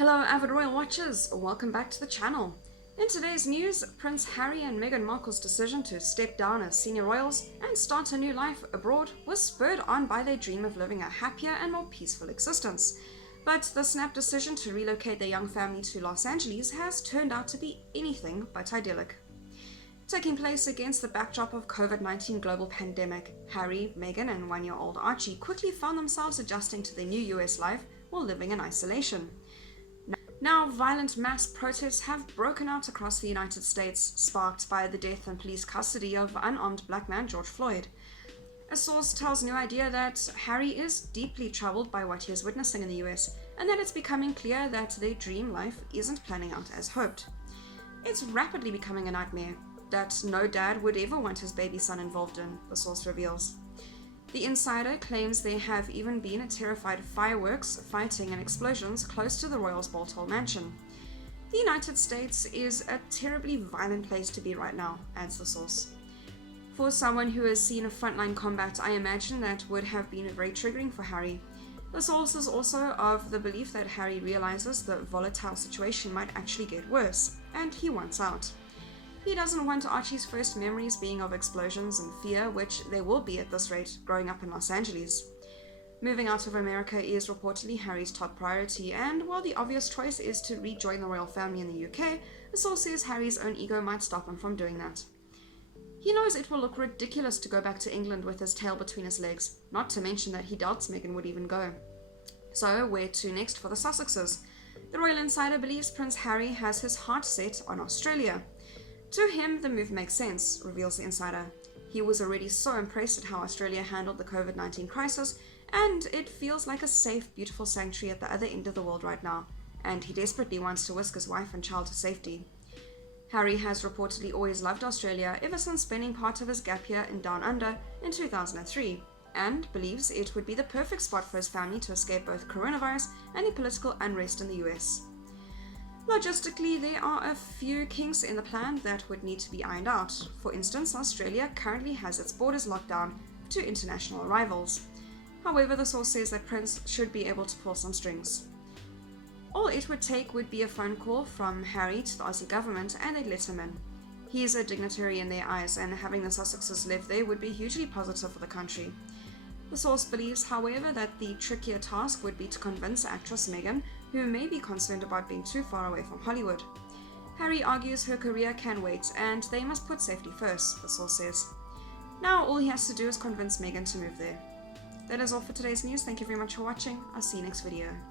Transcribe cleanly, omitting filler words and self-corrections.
Hello avid royal watchers, welcome back to the channel. In today's news, Prince Harry and Meghan Markle's decision to step down as senior royals and start a new life abroad was spurred on by their dream of living a happier and more peaceful existence. But the snap decision to relocate their young family to Los Angeles has turned out to be anything but idyllic. Taking place against the backdrop of COVID-19 global pandemic, Harry, Meghan and one-year-old Archie quickly found themselves adjusting to their new US life while living in isolation. Now, violent mass protests have broken out across the United States, sparked by the death in police custody of unarmed black man George Floyd. A source tells New Idea that Harry is deeply troubled by what he is witnessing in the US, and that it's becoming clear that their dream life isn't planning out as hoped. It's rapidly becoming a nightmare that no dad would ever want his baby son involved in, the source reveals. The insider claims there have even been terrified fireworks, fighting and explosions close to the royals' Baltimore mansion. The United States is a terribly violent place to be right now, adds the source. For someone who has seen a frontline combat, I imagine that would have been very triggering for Harry. The source is also of the belief that Harry realizes the volatile situation might actually get worse, and he wants out. He doesn't want Archie's first memories being of explosions and fear, which there will be at this rate growing up in Los Angeles. Moving out of America is reportedly Harry's top priority, and while the obvious choice is to rejoin the royal family in the UK, the source says Harry's own ego might stop him from doing that. He knows it will look ridiculous to go back to England with his tail between his legs, not to mention that he doubts Meghan would even go. So where to next for the Sussexes? The royal insider believes Prince Harry has his heart set on Australia. To him, the move makes sense, reveals the insider. He was already so impressed at how Australia handled the COVID-19 crisis, and it feels like a safe, beautiful sanctuary at the other end of the world right now, and he desperately wants to whisk his wife and child to safety. Harry has reportedly always loved Australia ever since spending part of his gap year in Down Under in 2003, and believes it would be the perfect spot for his family to escape both coronavirus and the political unrest in the US. Logistically, there are a few kinks in the plan that would need to be ironed out. For instance, Australia currently has its borders locked down to international arrivals. However, the source says that Prince should be able to pull some strings. All it would take would be a phone call from Harry to the Aussie government and they'd let him in. He is a dignitary in their eyes, and having the Sussexes live there would be hugely positive for the country. The source believes, however, that the trickier task would be to convince actress Meghan, who may be concerned about being too far away from Hollywood. Harry argues her career can wait, and they must put safety first, the source says. Now all he has to do is convince Meghan to move there. That is all for today's news. Thank you very much for watching. I'll see you next video.